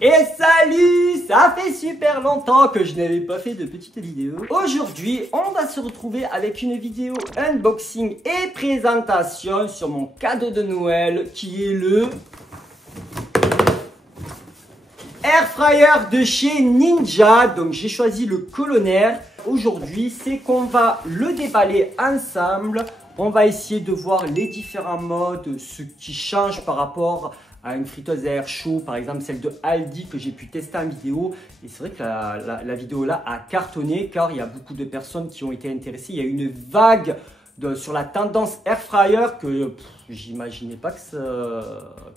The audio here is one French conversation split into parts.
Et salut! Ça fait super longtemps que je n'avais pas fait de petite vidéo. Aujourd'hui, on va se retrouver avec une vidéo unboxing et présentation sur mon cadeau de Noël qui est le Air Fryer de chez Ninja. Donc j'ai choisi le Colonnaire. Aujourd'hui, c'est qu'on va le déballer ensemble. On va essayer de voir les différents modes, ce qui change par rapport à une friteuse à air chaud, par exemple celle de Aldi que j'ai pu tester en vidéo. Et c'est vrai que la vidéo là a cartonné car il y a beaucoup de personnes qui ont été intéressées. Il y a une vague sur la tendance air fryer que j'imaginais pas que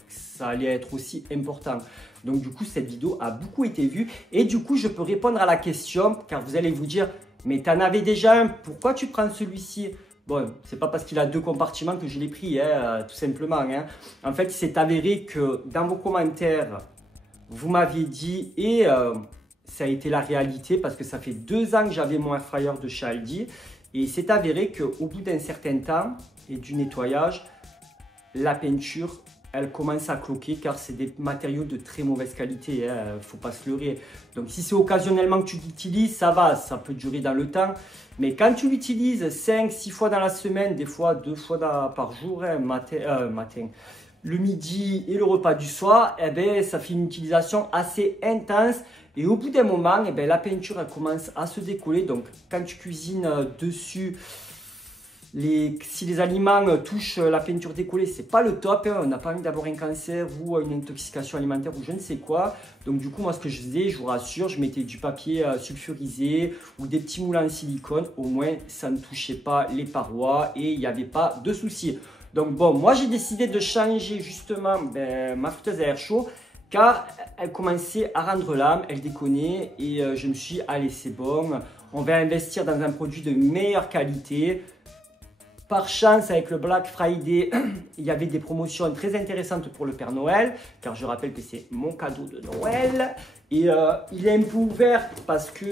ça allait être aussi important. Donc du coup cette vidéo a beaucoup été vue et du coup je peux répondre à la question car vous allez vous dire mais tu en avais déjà un, pourquoi tu prends celui-ci? Bon, c'est pas parce qu'il a deux compartiments que je l'ai pris, hein, tout simplement. Hein. En fait, il s'est avéré que dans vos commentaires, vous m'aviez dit, et ça a été la réalité, parce que ça fait 2 ans que j'avais mon air fryer de chez Aldi, et il s'est avéré qu'au bout d'un certain temps et du nettoyage, la peinture, elle commence à cloquer car c'est des matériaux de très mauvaise qualité, hein, faut pas se leurrer. Donc si c'est occasionnellement que tu l'utilises, ça va, ça peut durer dans le temps. Mais quand tu l'utilises 5-6 fois dans la semaine, des fois 2 fois par jour, hein, matin, le midi et le repas du soir, eh ben, ça fait une utilisation assez intense. Et au bout d'un moment, eh ben, la peinture elle commence à se décoller. Donc quand tu cuisines dessus, si les aliments touchent la peinture décollée, c'est pas le top, hein. On n'a pas envie d'avoir un cancer ou une intoxication alimentaire ou je ne sais quoi. Donc du coup moi ce que je faisais, je vous rassure, je mettais du papier sulfurisé ou des petits moulins en silicone, au moins ça ne touchait pas les parois et il n'y avait pas de soucis. Donc bon, moi j'ai décidé de changer justement ma friteuse à air chaud car elle commençait à rendre l'âme, elle déconnait et je me suis dit allez c'est bon, on va investir dans un produit de meilleure qualité. Par chance, avec le Black Friday, il y avait des promotions très intéressantes pour le Père Noël, car je rappelle que c'est mon cadeau de Noël. Et il est un peu ouvert parce que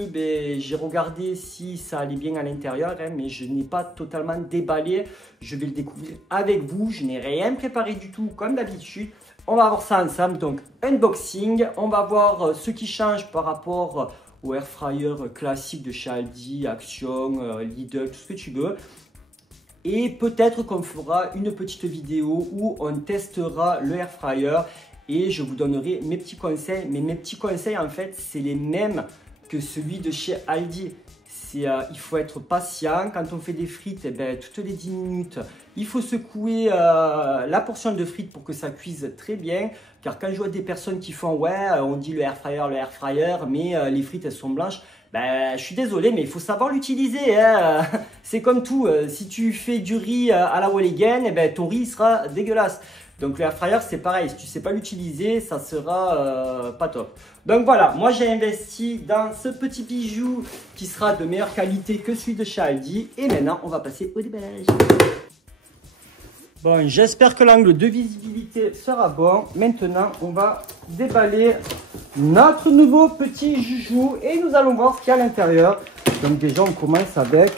j'ai regardé si ça allait bien à l'intérieur, hein, mais je n'ai pas totalement déballé. Je vais le découvrir avec vous. Je n'ai rien préparé du tout, comme d'habitude. On va voir ça ensemble. Donc, unboxing. On va voir ce qui change par rapport au air fryer classique de chez Aldi, Action, Lidl, tout ce que tu veux. Et peut-être qu'on fera une petite vidéo où on testera le air fryer et je vous donnerai mes petits conseils. Mais mes petits conseils, en fait, c'est les mêmes que celui de chez Aldi. Il faut être patient. Quand on fait des frites, eh ben, toutes les 10 minutes, il faut secouer la portion de frites pour que ça cuise très bien. Car quand je vois des personnes qui font « ouais, on dit le air fryer, mais les frites, elles sont blanches », ben, je suis désolé, mais il faut savoir l'utiliser. Hein. C'est comme tout. Si tu fais du riz à la Walligan, eh ben, ton riz sera dégueulasse. Donc le air fryer, c'est pareil. Si tu ne sais pas l'utiliser, ça sera pas top. Donc voilà, moi j'ai investi dans ce petit bijou qui sera de meilleure qualité que celui de chez Aldi. Et maintenant, on va passer au déballage. Bon, j'espère que l'angle de visibilité sera bon. Maintenant, on va déballer notre nouveau petit joujou et nous allons voir ce qu'il y a à l'intérieur. Donc déjà, on commence avec...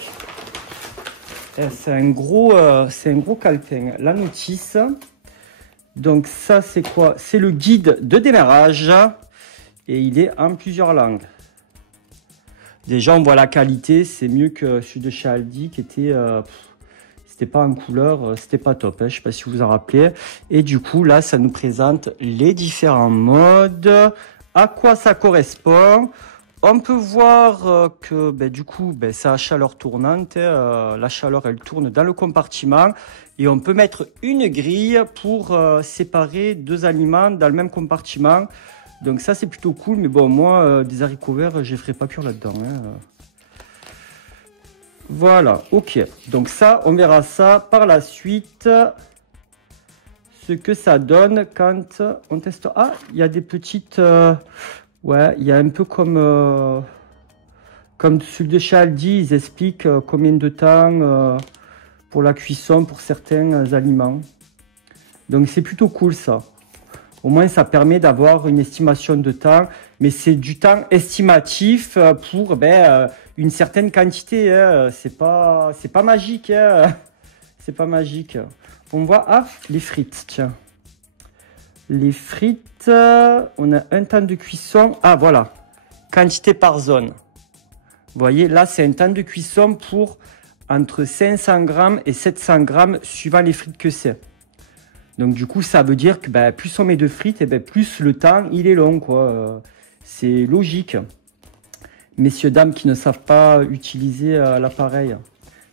c'est un gros calepin. La notice. Donc ça, c'est quoi? C'est le guide de démarrage et il est en plusieurs langues. Déjà, on voit la qualité. C'est mieux que celui de chez Aldi qui était... c'était pas en couleur, c'était pas top, hein, je sais pas si vous vous en rappelez. Et du coup, là, ça nous présente les différents modes, à quoi ça correspond. On peut voir que du coup, c'est à chaleur tournante. La chaleur, elle tourne dans le compartiment. Et on peut mettre une grille pour séparer 2 aliments dans le même compartiment. Donc ça, c'est plutôt cool. Mais bon, moi, des haricots verts, je ne ferai pas cuire là-dedans. Hein. Voilà, ok. Donc ça, on verra ça par la suite. Ce que ça donne quand on teste. Ah, il y a des petites... ouais, il y a un peu comme celui de chez Aldi. Ils expliquent combien de temps pour la cuisson pour certains aliments. Donc c'est plutôt cool ça. Au moins, ça permet d'avoir une estimation de temps. Mais c'est du temps estimatif pour une certaine quantité. Hein. C'est pas magique. Hein. C'est pas magique. On voit, ah, les frites, tiens. Les frites, on a un temps de cuisson. Ah, voilà. Quantité par zone. Vous voyez, là, c'est un temps de cuisson pour entre 500 grammes et 700 grammes suivant les frites que c'est. Donc, du coup, ça veut dire que bah, plus on met de frites, et bah, plus le temps, il est long, quoi. C'est logique. Messieurs, dames qui ne savent pas utiliser l'appareil.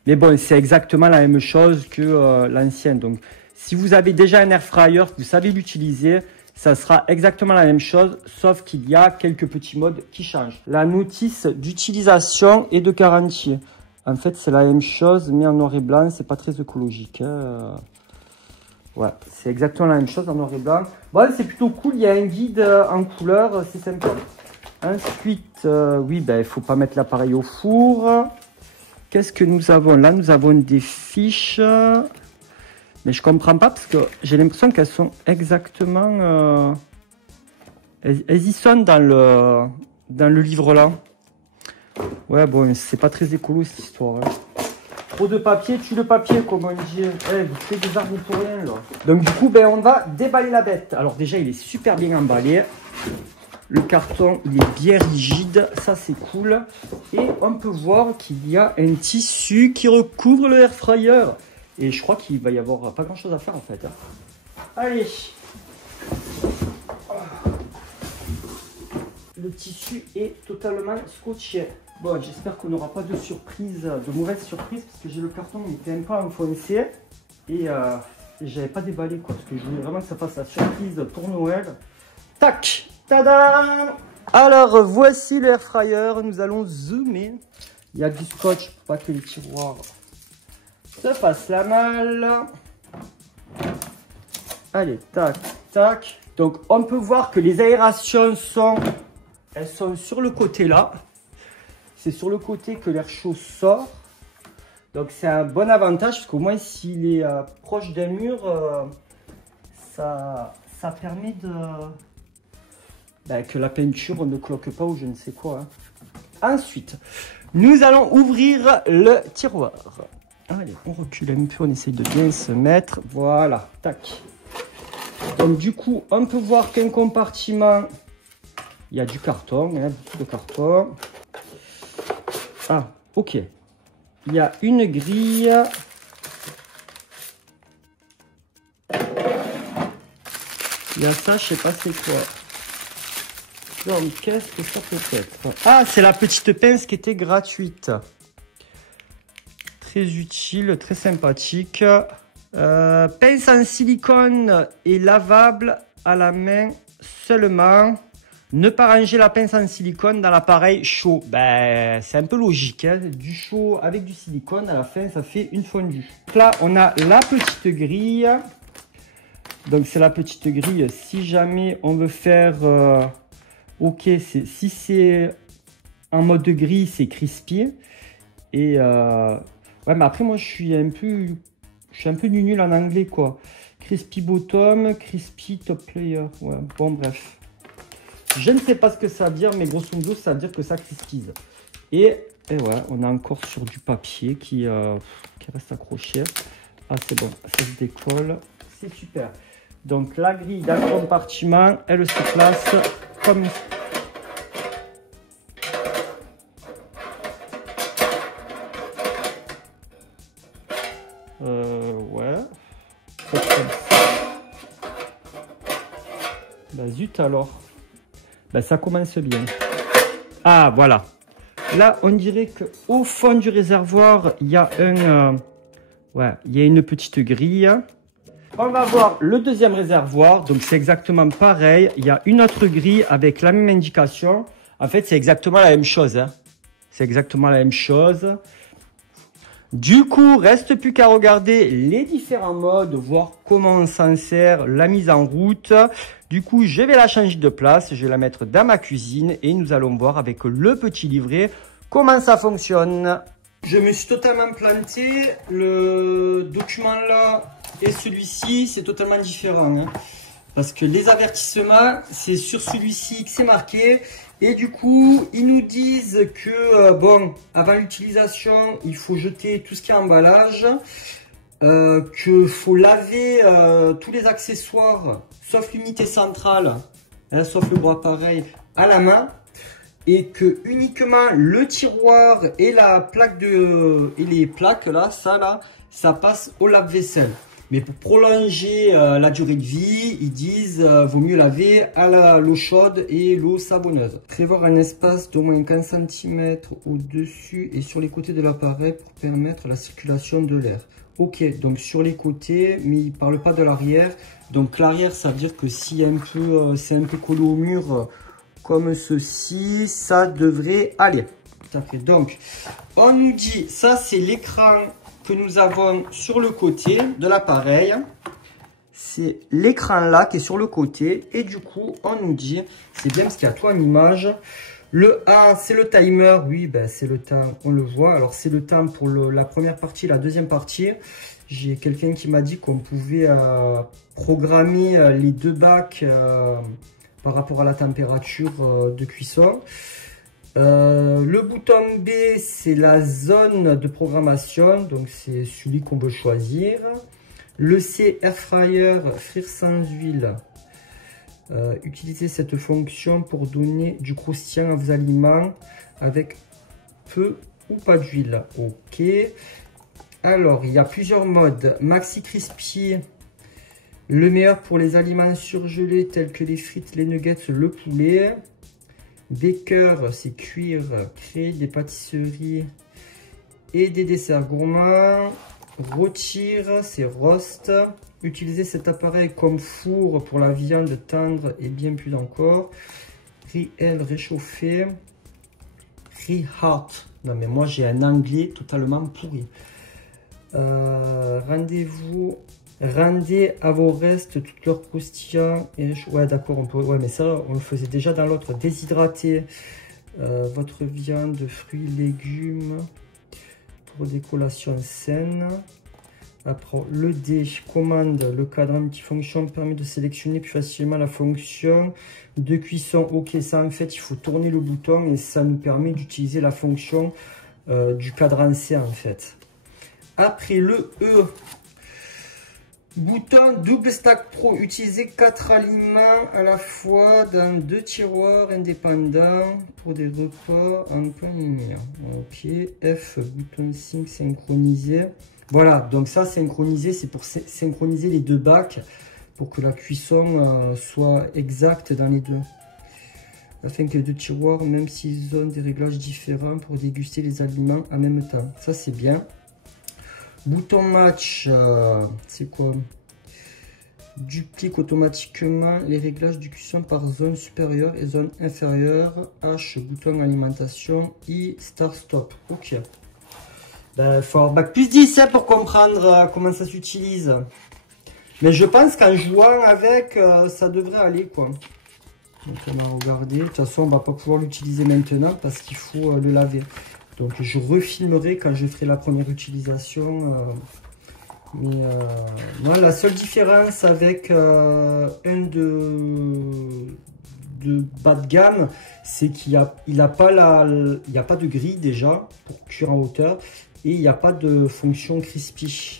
Mais bon, c'est exactement la même chose que l'ancienne. Donc, si vous avez déjà un air fryer, vous savez l'utiliser, ça sera exactement la même chose, sauf qu'il y a quelques petits modes qui changent. La notice d'utilisation et de garantie. En fait, c'est la même chose, mais en noir et blanc, c'est pas très écologique. Hein. Ouais, c'est exactement la même chose en noir et blanc. Bon, c'est plutôt cool, il y a un guide en couleur, c'est sympa. Ensuite, oui, ben, il ne faut pas mettre l'appareil au four. Qu'est-ce que nous avons? Là, nous avons des fiches. Mais je comprends pas parce que j'ai l'impression qu'elles sont exactement... elles y sont dans le livre là. Ouais, bon, c'est pas très écolo cette histoire. Hein. Trop de papier, tue le papier, comme on dit. Eh, vous faites des arbres pour rien là. Donc du coup, ben, on va déballer la bête. Alors déjà, il est super bien emballé. Le carton, il est bien rigide. Ça, c'est cool. Et on peut voir qu'il y a un tissu qui recouvre le air fryer. Et je crois qu'il va y avoir pas grand chose à faire en fait. Allez. Le tissu est totalement scotché. Bon, j'espère qu'on n'aura pas de surprise, de mauvaises surprises, parce que j'ai le carton, il était un peu enfoncé. Et j'avais pas déballé quoi, parce que je voulais vraiment que ça fasse la surprise pour Noël. Tac! Tadam! Alors, voici le air fryer. Nous allons zoomer. Il y a du scotch pour pas que les tiroirs se fassent la malle. Allez, tac, tac. Donc, on peut voir que les aérations elles sont sur le côté là. C'est sur le côté que l'air chaud sort. Donc, c'est un bon avantage parce qu'au moins, s'il est proche d'un mur, ça permet de... Ben, que la peinture ne cloque pas ou je ne sais quoi. Hein. Ensuite, nous allons ouvrir le tiroir. Allez, on recule un peu, on essaye de bien se mettre. Voilà, tac. Donc du coup, on peut voir qu'un compartiment, il y a du carton, il y a beaucoup de carton. Ah, ok. Il y a une grille. Il y a ça, je sais pas c'est quoi. Donc, qu'est-ce que ça peut être? Ah, c'est la petite pince qui était gratuite. Très utile, très sympathique. Pince en silicone et lavable à la main seulement. Ne pas ranger la pince en silicone dans l'appareil chaud. Ben, c'est un peu logique. Hein. Du chaud avec du silicone, à la fin, ça fait une fondue. Donc là, on a la petite grille. Donc, c'est la petite grille. Si jamais on veut faire... ok, si c'est en mode grille, c'est crispy. Et ouais, mais après, moi, je suis un peu nul en anglais, quoi. Crispy bottom, crispy top layer. Ouais, bon, bref. Je ne sais pas ce que ça veut dire, mais grosso modo, ça veut dire que ça crispise. Et ouais, on est encore sur du papier qui reste accroché. Ah, c'est bon, ça se décolle. C'est super. Donc, la grille d'un compartiment, elle se place comme ça. Ouais. Bah zut alors. Bah ça commence bien. Ah voilà. Là on dirait que au fond du réservoir il y a ouais, il y a une petite grille. On va voir le deuxième réservoir. Donc c'est exactement pareil. Il y a une autre grille avec la même indication. En fait c'est exactement la même chose. Hein. C'est exactement la même chose. Du coup, reste plus qu'à regarder les différents modes, voir comment on s'en sert, la mise en route. Du coup, je vais la changer de place, je vais la mettre dans ma cuisine et nous allons voir avec le petit livret comment ça fonctionne. Je me suis totalement planté, le document là et celui-ci, c'est totalement différent. Hein, parce que les avertissements, c'est sur celui-ci que c'est marqué. Et du coup, ils nous disent que, bon, avant l'utilisation, il faut jeter tout ce qui est emballage. que faut laver tous les accessoires, sauf l'unité centrale, hein, sauf le bras pareil, à la main. Et que uniquement le tiroir et la plaque et les plaques là, ça passe au lave-vaisselle. Mais pour prolonger la durée de vie, ils disent vaut mieux laver à l'eau chaude et l'eau savonneuse. Prévoir un espace d'au moins 15 cm au-dessus et sur les côtés de l'appareil pour permettre la circulation de l'air. Ok, donc sur les côtés, mais il ne parle pas de l'arrière. Donc l'arrière, ça veut dire que si c'est un peu collé au mur, comme ceci, ça devrait aller. Donc, on nous dit, ça c'est l'écran que nous avons sur le côté de l'appareil. C'est l'écran là qui est sur le côté. Et du coup, on nous dit, c'est bien parce qu'il y a tout en image. Le A, c'est le timer. Oui, ben, c'est le temps, on le voit. Alors, c'est le temps pour la première partie, la deuxième partie. J'ai quelqu'un qui m'a dit qu'on pouvait programmer les deux bacs par rapport à la température de cuisson. Le bouton B, c'est la zone de programmation, donc c'est celui qu'on veut choisir. Le C, air fryer, frire sans huile. Utilisez cette fonction pour donner du croustillant à vos aliments avec peu ou pas d'huile. Ok. Alors, il y a plusieurs modes. Maxi Crispy, le meilleur pour les aliments surgelés tels que les frites, les nuggets, le poulet. Baker, c'est cuire, créer des pâtisseries et des desserts gourmands. Rôtir, c'est roast. Utilisez cet appareil comme four pour la viande tendre et bien plus encore. Riel, réchauffer. Reheat. Non mais moi j'ai un anglais totalement pourri. Rendez à vos restes toutes leurs croustillants. Ouais d'accord, on peut. Ouais mais ça on le faisait déjà dans l'autre. Déshydrater votre viande, fruits, légumes pour des collations saines. Après le D, commande, le cadre multifonction permet de sélectionner plus facilement la fonction de cuisson. Ok, ça en fait il faut tourner le bouton et ça nous permet d'utiliser la fonction du cadran C en fait. Après le E, bouton double stack pro, utiliser 4 aliments à la fois dans 2 tiroirs indépendants pour des repas en plein lumière. Ok, F, bouton sync synchronisé. Voilà, donc ça synchronisé, c'est pour synchroniser les deux bacs pour que la cuisson soit exacte dans les deux. Afin que les deux tiroirs, même s'ils ont des réglages différents pour déguster les aliments en même temps. Ça c'est bien. Bouton match, c'est quoi? Duplique automatiquement les réglages de cuisson par zone supérieure et zone inférieure. H, bouton alimentation. I, start stop. Ok. Ben, il faut avoir bac plus 10 hein, pour comprendre comment ça s'utilise. Mais je pense qu'en jouant avec, ça devrait aller quoi. Donc on va regarder. De toute façon, on va pas pouvoir l'utiliser maintenant parce qu'il faut le laver. Donc je refilmerai quand je ferai la première utilisation. Moi, la seule différence avec un de bas de gamme, c'est qu'il n'y a pas de grille déjà pour cuire en hauteur et il n'y a pas de fonction crispy.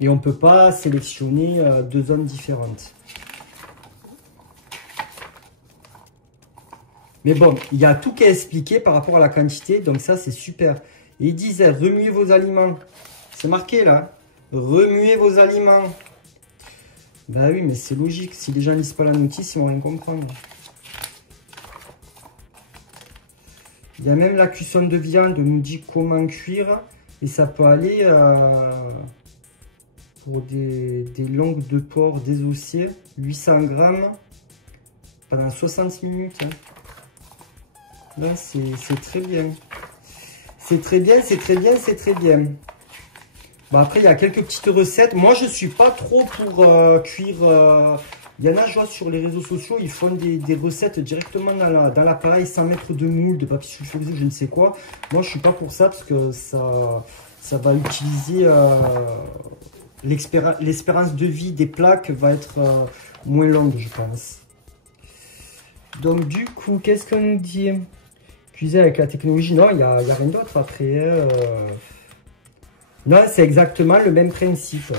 Et on ne peut pas sélectionner deux zones différentes. Mais bon, il y a tout qui est expliqué par rapport à la quantité, donc ça c'est super. Et il disait, remuez vos aliments. C'est marqué là. Remuez vos aliments. Bah oui, mais c'est logique. Si les gens ne lisent pas la notice, ils vont rien comprendre. Il y a même la cuisson de viande, on nous dit comment cuire. Et ça peut aller pour des langues de porc désossées. 800 grammes pendant 60 minutes. Hein. Là, c'est très bien. C'est très bien, c'est très bien, c'est très bien. Bon, après, il y a quelques petites recettes. Moi, je ne suis pas trop pour cuire. Il y en a, je vois sur les réseaux sociaux, ils font des recettes directement dans l'appareil sans mettre de moule, de papier sulfurisé, je ne sais quoi. Moi, je ne suis pas pour ça parce que ça va utiliser l'espérance de vie des plaques va être moins longue, je pense. Donc, du coup, qu'est-ce qu'on nous dit? Cuisiner avec la technologie, non, il n'y a rien d'autre après. Non, c'est exactement le même principe.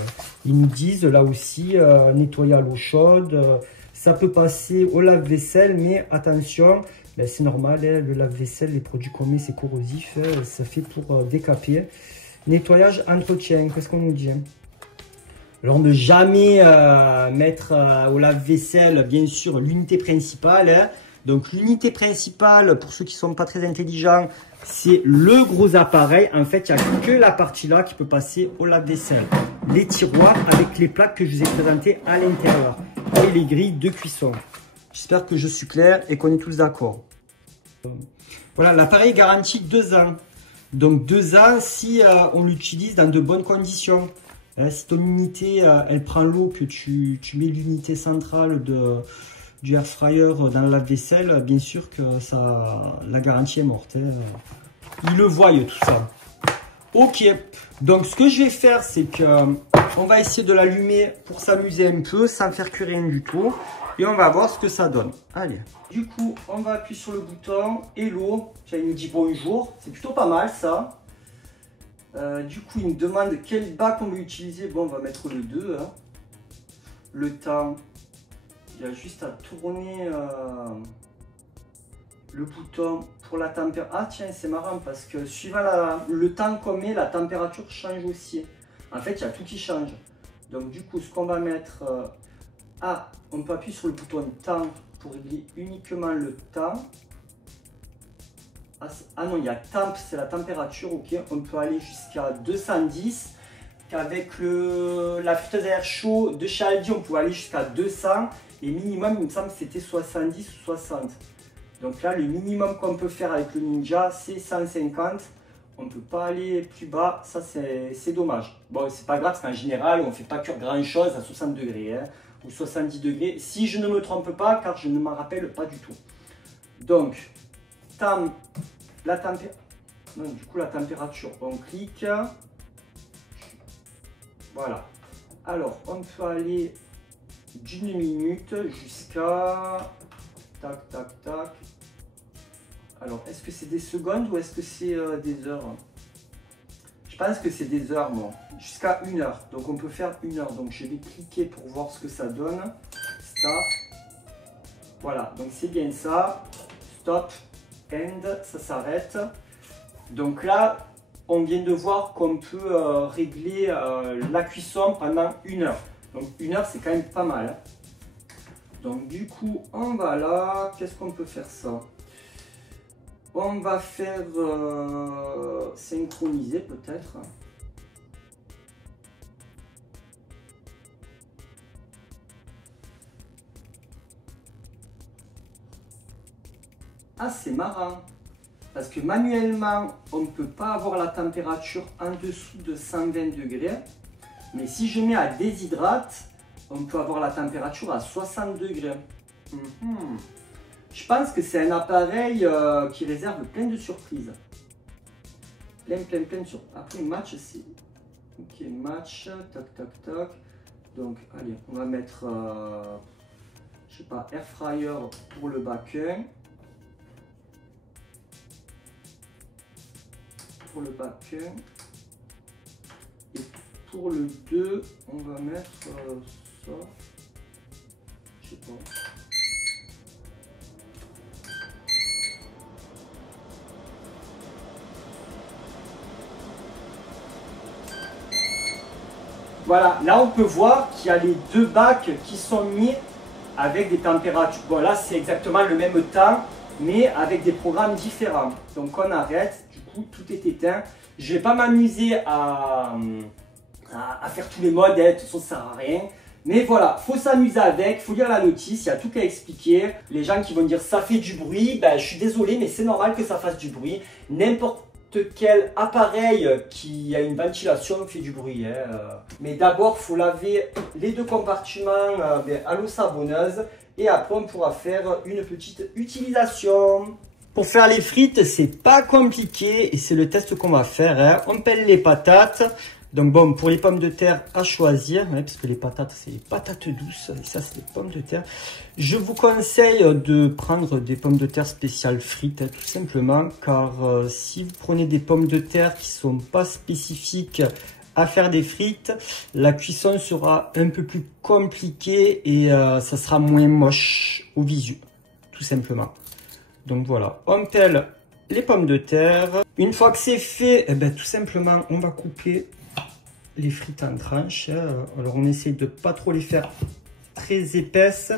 Ils nous disent là aussi, nettoyer à l'eau chaude. Ça peut passer au lave-vaisselle, mais attention, ben, c'est normal, hein, le lave-vaisselle, les produits qu'on met, c'est corrosif. Hein, ça fait pour décaper. Nettoyage, entretien, qu'est-ce qu'on nous dit hein? Alors, ne jamais mettre au lave-vaisselle, bien sûr, l'unité principale. Hein. Donc, l'unité principale, pour ceux qui ne sont pas très intelligents, c'est le gros appareil. En fait, il n'y a que la partie là qui peut passer au lave-vaisselle. Les tiroirs avec les plaques que je vous ai présentées à l'intérieur. Et les grilles de cuisson. J'espère que je suis clair et qu'on est tous d'accord. Voilà, l'appareil est garanti 2 ans. Donc 2 ans si on l'utilise dans de bonnes conditions. Si ton unité, elle prend l'eau, que tu mets l'unité centrale du air fryer dans le lave-vaisselle, bien sûr que la garantie est morte. Hein. Ils le voient tout ça. Ok, donc ce que je vais faire, c'est que on va essayer de l'allumer pour s'amuser un peu, sans faire cuire rien du tout. Et on va voir ce que ça donne. Allez. Du coup, on va appuyer sur le bouton. Hello. Tiens, il me dit bonjour. C'est plutôt pas mal ça. Du coup, il me demande quel bac on veut utiliser. Bon, on va mettre le 2. Hein. Le temps. Il y a juste à tourner le bouton pour la température. Ah tiens, c'est marrant parce que suivant le temps qu'on met, la température change aussi. En fait, il y a tout qui change. Donc du coup, ce qu'on va mettre... on peut appuyer sur le bouton temps pour régler uniquement le temps. Ah non, il y a temp, c'est la température, ok. On peut aller jusqu'à 210. Qu'avec la friteuse à air chaud de chez Aldi, on pouvait aller jusqu'à 200. Et minimum, il me semble que c'était 70 ou 60. Donc là, le minimum qu'on peut faire avec le Ninja, c'est 150. On ne peut pas aller plus bas. Ça, c'est dommage. Bon, c'est pas grave, parce qu'en général, on ne fait pas cuire grand-chose à 60 degrés hein, ou 70 degrés. Si je ne me trompe pas, car je ne m'en rappelle pas du tout. Donc, la température, on clique. Voilà. Alors, on peut aller d'1 minute jusqu'à... Tac, tac, tac. Alors, est-ce que c'est des secondes ou est-ce que c'est des heures? Je pense que c'est des heures, moi. Jusqu'à 1 heure. Donc, on peut faire 1 heure. Donc, je vais cliquer pour voir ce que ça donne. Start. Voilà. Donc, c'est bien ça. Stop. End. Ça s'arrête. Donc là, on vient de voir qu'on peut régler la cuisson pendant 1 heure. Donc, 1 heure, c'est quand même pas mal. Hein. Donc, du coup, on va là. Qu'est-ce qu'on peut faire ça? On va faire synchroniser peut-être. Ah, c'est marrant. Parce que manuellement, on ne peut pas avoir la température en dessous de 120 degrés. Mais si je mets à déshydrate, on peut avoir la température à 60 degrés. Je pense que c'est un appareil qui réserve plein de surprises. Plein de surprises. Après, match, c'est... Ok, match, tac, tac, tac. Donc, allez, on va mettre, je sais pas, air fryer pour le bac 1. Pour le bac 1. Et pour le 2, on va mettre ça. Je sais pas. Voilà, là on peut voir qu'il y a les 2 bacs qui sont mis avec des températures. Bon là c'est exactement le même temps, mais avec des programmes différents. Donc on arrête, du coup tout est éteint. Je ne vais pas m'amuser à faire tous les modes, de toute façon ça sert à rien. Mais voilà, faut s'amuser avec, faut lire la notice, il y a tout qu'à expliquer. Les gens qui vont dire ça fait du bruit, ben je suis désolé mais c'est normal que ça fasse du bruit. N'importe quel appareil qui a une ventilation fait du bruit. Hein. Mais d'abord, il faut laver les 2 compartiments à l'eau savonneuse et après on pourra faire une petite utilisation. Pour faire les frites, c'est pas compliqué et c'est le test qu'on va faire. Hein. On pèle les patates. Donc bon, pour les pommes de terre à choisir, hein, parce que les patates, c'est les patates douces, et ça, c'est les pommes de terre. Je vous conseille de prendre des pommes de terre spéciales frites, hein, tout simplement, car si vous prenez des pommes de terre qui sont pas spécifiques à faire des frites, la cuisson sera un peu plus compliquée et ça sera moins moche au visu, tout simplement. Donc voilà, on pèle les pommes de terre. Une fois que c'est fait, eh ben, tout simplement, on va couper les frites en tranches. Alors on essaie de pas trop les faire très épaisses,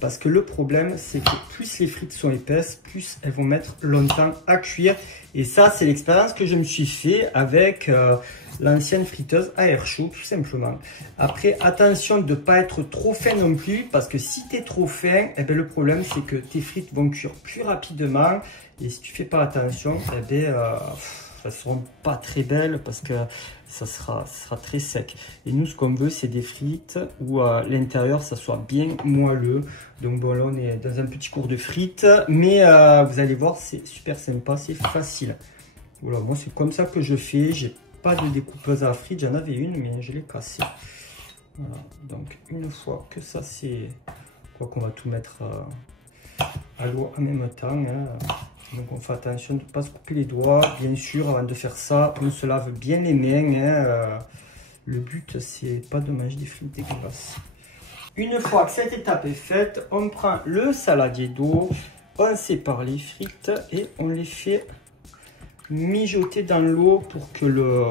parce que le problème c'est que plus les frites sont épaisses, plus elles vont mettre longtemps à cuire. Et ça, c'est l'expérience que je me suis fait avec l'ancienne friteuse à air chaud, tout simplement. Après, attention de ne pas être trop fin non plus, parce que si tu es trop fin, eh ben, le problème c'est que tes frites vont cuire plus rapidement. Et si tu fais pas attention, eh ben, elles seront pas très belles, parce que ça sera très sec. Et nous, ce qu'on veut, c'est des frites où l'intérieur, ça soit bien moelleux. Donc bon, là, on est dans un petit cours de frites. Mais vous allez voir, c'est super sympa, c'est facile. Voilà, moi, c'est comme ça que je fais. J'ai pas de découpeuse à frites. J'en avais une, mais je l'ai cassée. Voilà, donc une fois que ça, c'est... Je crois qu'on va tout mettre à l'eau en même temps, hein. Donc on fait attention de ne pas se couper les doigts. Bien sûr, avant de faire ça, on se lave bien les mains, hein. Le but, c'est pas de manger des frites dégueulasses. Une fois que cette étape est faite, on prend le saladier d'eau, on sépare les frites et on les fait mijoter dans l'eau pour que le...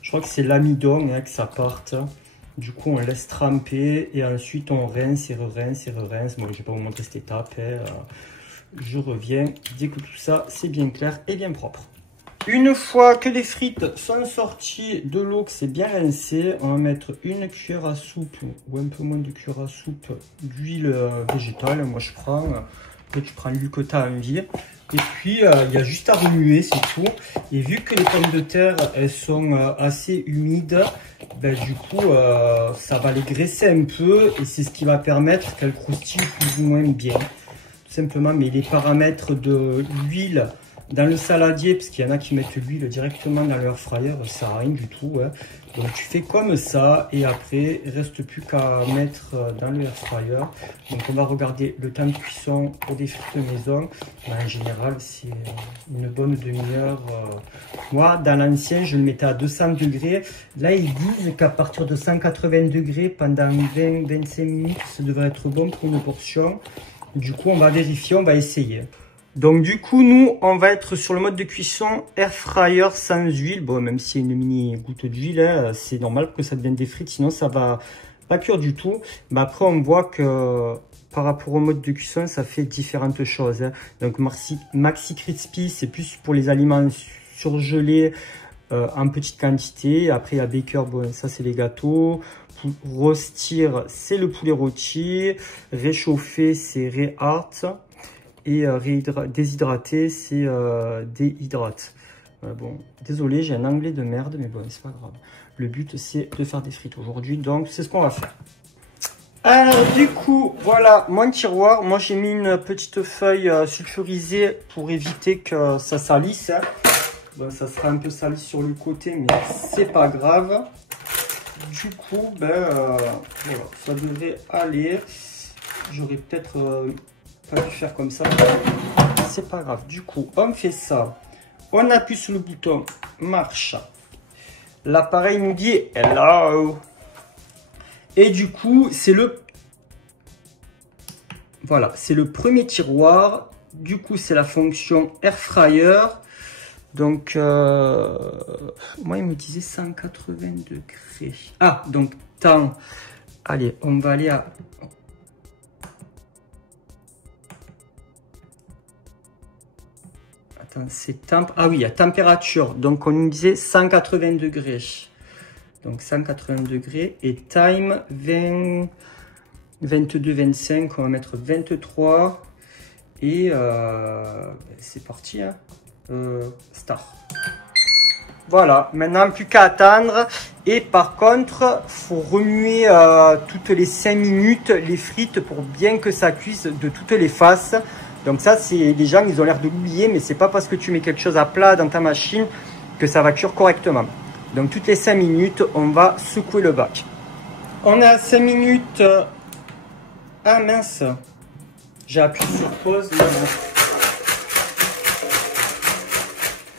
Je crois que c'est l'amidon, hein, que ça parte. Du coup, on laisse tremper et ensuite on rince et re-rince et re-rince. Bon, je ne vais pas vous montrer cette étape, hein. Je reviens dès que tout ça c'est bien clair et bien propre. Une fois que les frites sont sorties de l'eau, que c'est bien rincé, on va mettre une cuillère à soupe ou un peu moins de cuillère à soupe d'huile végétale. Moi je prends, après tu prends l'huile que tu as envie. Et puis il y a juste à remuer, c'est tout. Et vu que les pommes de terre elles sont assez humides, ben, du coup ça va les graisser un peu et c'est ce qui va permettre qu'elles croustillent plus ou moins bien. Simplement, mais les paramètres de l'huile dans le saladier, parce qu'il y en a qui mettent l'huile directement dans leur fryer, ça sert à rien du tout, hein. Donc tu fais comme ça et après il ne reste plus qu'à mettre dans le air fryer. Donc on va regarder le temps de cuisson pour des frites de maison. En général c'est une bonne demi-heure. Moi dans l'ancien je le mettais à 200 degrés. Là ils disent qu'à partir de 180 degrés pendant 20-25 minutes ça devrait être bon pour une portion. Du coup, on va vérifier, on va essayer. Donc du coup, nous, on va être sur le mode de cuisson air fryer sans huile. Bon, même s'il y a une mini goutte d'huile, hein, c'est normal que ça devienne des frites, sinon ça va pas cuire du tout. Mais après, on voit que par rapport au mode de cuisson, ça fait différentes choses, hein. Donc Maxi Crispy, c'est plus pour les aliments surgelés en petite quantité. Après, il y a Baker, bon, ça c'est les gâteaux. Rôstir, c'est le poulet rôti. Réchauffer, c'est réhart. Et déshydrater, c'est déhydrate. Bon, désolé, j'ai un anglais de merde, mais bon, c'est pas grave. Le but, c'est de faire des frites aujourd'hui, donc c'est ce qu'on va faire. Alors, du coup, voilà mon tiroir. Moi, j'ai mis une petite feuille sulfurisée pour éviter que ça salisse. Bon, ça sera un peu sali sur le côté, mais c'est pas grave. Du coup, ben, voilà, ça devrait aller. J'aurais peut-être pas dû faire comme ça. C'est pas grave. Du coup, on fait ça. On appuie sur le bouton marche. L'appareil nous dit hello. Et du coup, c'est le... Voilà, c'est le premier tiroir. Du coup, c'est la fonction air fryer. Donc, moi, il me disait 180 degrés. Ah, donc, temps. Allez, on va aller à... Attends, c'est temp... Ah oui, à température. Donc, on nous disait 180 degrés. Donc, 180 degrés. Et time, 20... 22, 25. On va mettre 23. Et c'est parti, hein. Start. Voilà, maintenant plus qu'à attendre. Et par contre, faut remuer toutes les 5 minutes les frites pour bien que ça cuise de toutes les faces. Donc ça, c'est les gens, ils ont l'air de l'oublier, mais c'est pas parce que tu mets quelque chose à plat dans ta machine que ça va cuire correctement. Donc toutes les 5 minutes, on va secouer le bac. On est à 5 minutes. Ah mince, j'ai appuyé sur pause. Mais bon.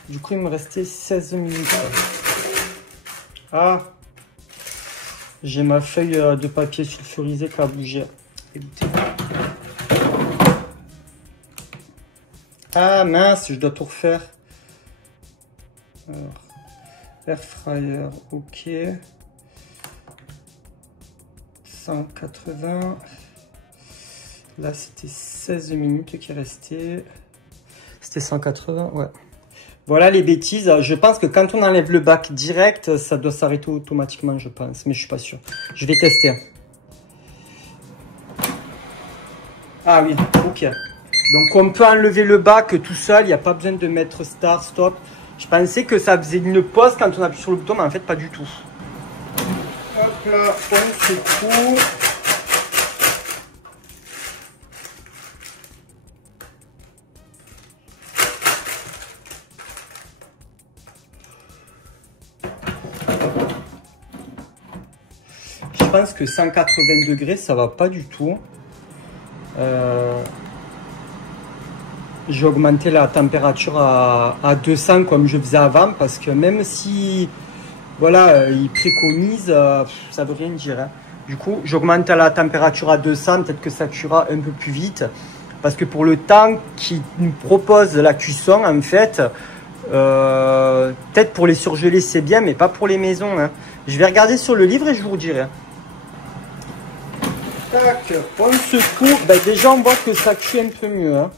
Du coup, il me restait 16 minutes. Ah, j'ai ma feuille de papier sulfurisé qui a bougé. Ah mince, je dois tout refaire. Alors, air fryer, ok. 180. Là, c'était 16 minutes qui restaient. C'était 180, ouais. Voilà les bêtises. Je pense que quand on enlève le bac direct, ça doit s'arrêter automatiquement, je pense. Mais je suis pas sûr. Je vais tester. Ah oui, ok. Donc on peut enlever le bac tout seul. Il n'y a pas besoin de mettre start, stop. Je pensais que ça faisait une pause quand on appuie sur le bouton, mais en fait pas du tout. Hop là, on secoue. Je pense que 180 degrés, ça va pas du tout. J'ai augmenté la température à 200 comme je faisais avant, parce que même si voilà, ils préconisent, ça veut rien dire. Hein. Du coup, j'augmente la température à 200, peut-être que ça cuira un peu plus vite, parce que pour le temps qu'ils nous proposent la cuisson, en fait, peut-être pour les surgelés c'est bien, mais pas pour les maisons. Hein. Je vais regarder sur le livre et je vous redirai. Tac, on secoue. Ben déjà, on voit que ça cuit un peu mieux. Hein.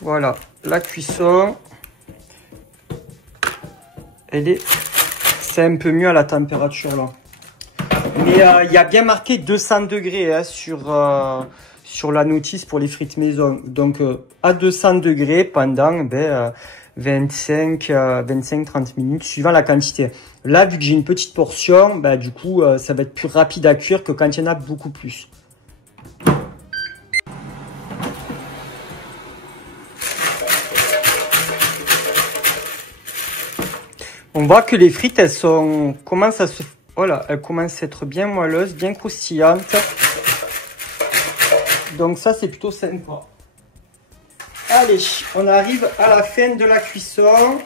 Voilà, la cuisson. C'est un peu mieux à la température là. Mais il y a bien marqué 200 degrés hein, sur la notice pour les frites maison. Donc à 200 degrés pendant 25-30 minutes suivant la quantité. Là, vu que j'ai une petite portion, bah, du coup, ça va être plus rapide à cuire que quand il y en a beaucoup plus. On voit que les frites, elles commencent à être bien moelleuses, bien croustillantes. Donc ça, c'est plutôt sympa. Allez, on arrive à la fin de la cuisson.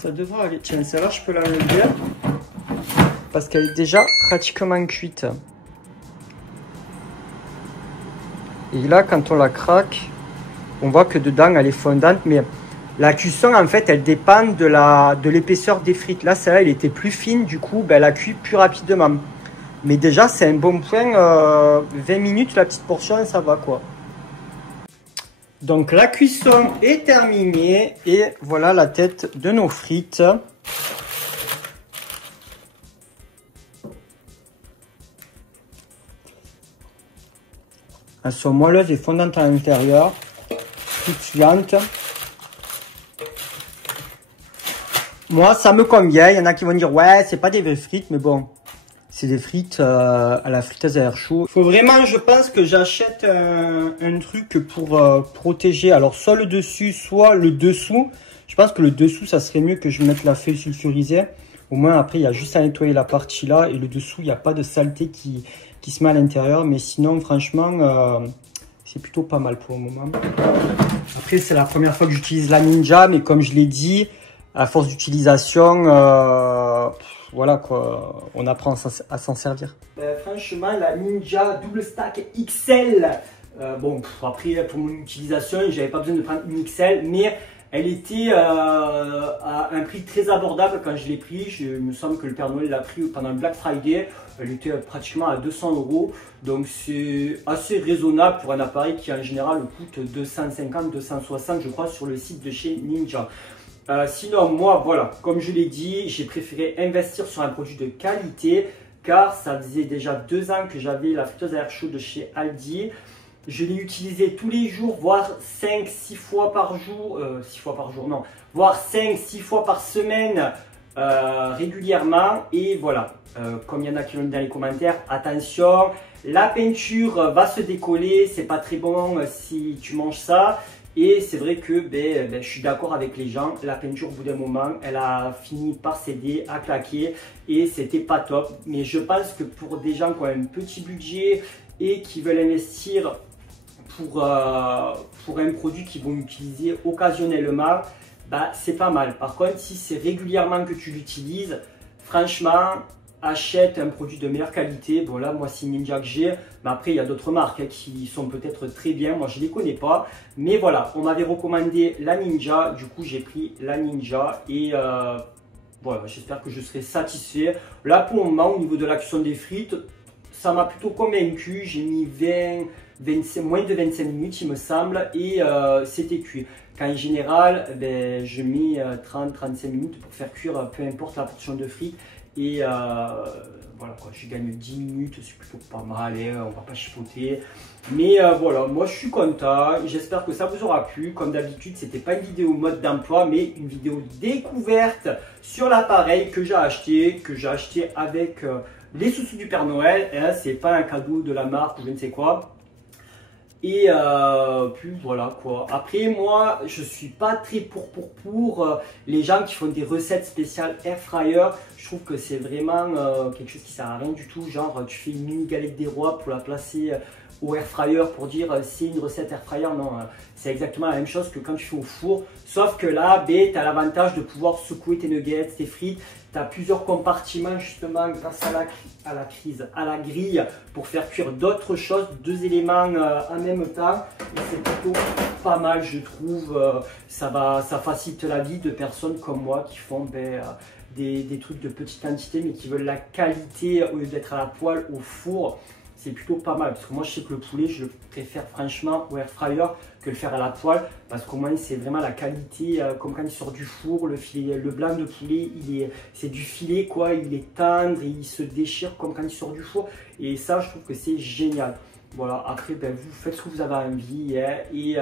Ça devrait aller. Tiens, celle-là, je peux l'enlever. Parce qu'elle est déjà pratiquement cuite. Et là, quand on la craque, on voit que dedans, elle est fondante. Mais la cuisson, en fait, elle dépend de l'épaisseur des frites. Là, celle-là, elle était plus fine. Du coup, ben, elle a cuit plus rapidement. Mais déjà, c'est un bon point. 20 minutes, la petite portion, ça va, quoi. Donc la cuisson est terminée et voilà la tête de nos frites. Elles sont moelleuses et fondantes à l'intérieur, croustillantes. Moi ça me convient, il y en a qui vont dire ouais c'est pas des vraies frites mais bon. C'est des frites à la friteuse à air chaud. Il faut vraiment, je pense, que j'achète un truc pour protéger. Alors, soit le dessus, soit le dessous. Je pense que le dessous, ça serait mieux que je mette la feuille sulfurisée. Au moins, après, il y a juste à nettoyer la partie là. Et le dessous, il n'y a pas de saleté qui se met à l'intérieur. Mais sinon, franchement, c'est plutôt pas mal pour le moment. Après, c'est la première fois que j'utilise la Ninja. Mais comme je l'ai dit, à force d'utilisation... voilà quoi, on apprend à s'en servir. Franchement, la Ninja Double Stack XL, bon, après pour mon utilisation, j'avais pas besoin de prendre une XL, mais elle était à un prix très abordable quand je l'ai pris. Il me semble que le Père Noël l'a pris pendant le Black Friday. Elle était pratiquement à 200 €, donc c'est assez raisonnable pour un appareil qui en général coûte 250-260 je crois sur le site de chez Ninja. Sinon, moi, voilà, comme je l'ai dit, j'ai préféré investir sur un produit de qualité car ça faisait déjà 2 ans que j'avais la friteuse à air chaud de chez Aldi. Je l'ai utilisée tous les jours, voire 5-6 fois par jour, 6 fois par jour, non, voire 5-6 fois par semaine régulièrement. Et voilà, comme il y en a qui l'ont dit dans les commentaires, attention, la peinture va se décoller, c'est pas très bon si tu manges ça. Et c'est vrai que je suis d'accord avec les gens, la peinture au bout d'un moment, elle a fini par céder, à claquer et c'était pas top. Mais je pense que pour des gens qui ont un petit budget et qui veulent investir pour un produit qu'ils vont utiliser occasionnellement, c'est pas mal. Par contre, si c'est régulièrement que tu l'utilises, franchement, achète un produit de meilleure qualité. Bon là, moi c'est Ninja que j'ai, mais après il y a d'autres marques qui sont peut-être très bien. Moi je les connais pas, mais voilà, on m'avait recommandé la Ninja. Du coup j'ai pris la Ninja et voilà, j'espère que je serai satisfait. Là pour le moment, au niveau de la cuisson des frites, ça m'a plutôt convaincu. J'ai mis moins de 25 minutes il me semble et c'était cuit. En général, je mets 30-35 minutes pour faire cuire peu importe la portion de frites. Et voilà quoi, je gagne 10 minutes, c'est plutôt pas mal, hein, on va pas chipoter. Mais voilà, moi je suis content, j'espère que ça vous aura plu. Comme d'habitude, c'était pas une vidéo mode d'emploi, mais une vidéo découverte sur l'appareil que j'ai acheté avec les sous-sous du Père Noël. Hein, c'est pas un cadeau de la marque ou je ne sais quoi. Et puis voilà quoi. Après moi je suis pas très pour les gens qui font des recettes spéciales air fryer. Je trouve que c'est vraiment quelque chose qui sert à rien du tout. Genre tu fais une mini galette des rois pour la placer au air fryer pour dire c'est une recette air fryer. Non, c'est exactement la même chose que quand tu fais au four. Sauf que là, tu as l'avantage de pouvoir secouer tes nuggets, tes frites. Tu as plusieurs compartiments justement grâce à la grille pour faire cuire d'autres choses, deux éléments en même temps. C'est plutôt pas mal je trouve. Ça facilite la vie de personnes comme moi qui font des trucs de petite quantité mais qui veulent la qualité au lieu d'être à la poêle, au four. C'est plutôt pas mal parce que moi je sais que le poulet je le préfère franchement au air fryer que le faire à la poêle parce qu'au moins c'est vraiment la qualité comme quand il sort du four. Le filet, le blanc de poulet c'est du filet quoi, il est tendre et il se déchire comme quand il sort du four et ça je trouve que c'est génial. Voilà, après vous faites ce que vous avez envie hein, et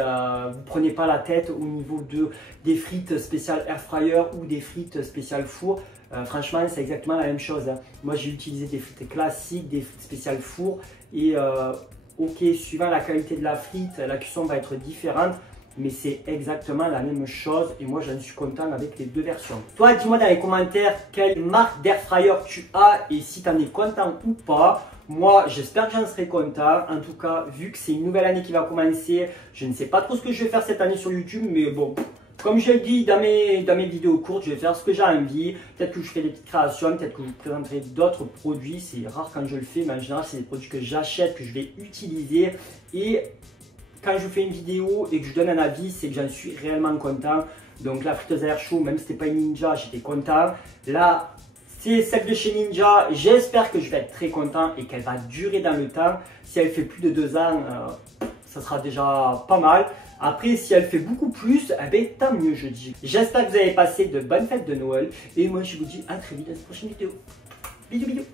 vous prenez pas la tête au niveau des frites spéciales air fryer ou des frites spéciales four. Franchement, c'est exactement la même chose. Hein. Moi, j'ai utilisé des frites classiques, des frites spéciales four. Et ok, suivant la qualité de la frite, la cuisson va être différente. Mais c'est exactement la même chose. Et moi, j'en suis content avec les deux versions. Toi, dis-moi dans les commentaires quelle marque d'air fryer tu as et si tu en es content ou pas. Moi, j'espère que j'en serai content. En tout cas, vu que c'est une nouvelle année qui va commencer, je ne sais pas trop ce que je vais faire cette année sur YouTube. Mais bon, comme je l'ai dit dans mes vidéos courtes, je vais faire ce que j'ai envie. Peut-être que je ferai des petites créations, peut-être que je vous présenterai d'autres produits. C'est rare quand je le fais, mais en général, c'est des produits que j'achète, que je vais utiliser. Et quand je fais une vidéo et que je donne un avis, c'est que j'en suis réellement content. Donc la friteuse à air chaud, même si c'était pas une Ninja, j'étais content. Là, c'est celle de chez Ninja. J'espère que je vais être très content et qu'elle va durer dans le temps. Si elle fait plus de 2 ans, ça sera déjà pas mal. Après, si elle fait beaucoup plus, tant mieux je dis. J'espère que vous avez passé de bonnes fêtes de Noël. Et moi, je vous dis à très vite dans une prochaine vidéo. Bisous, bisous.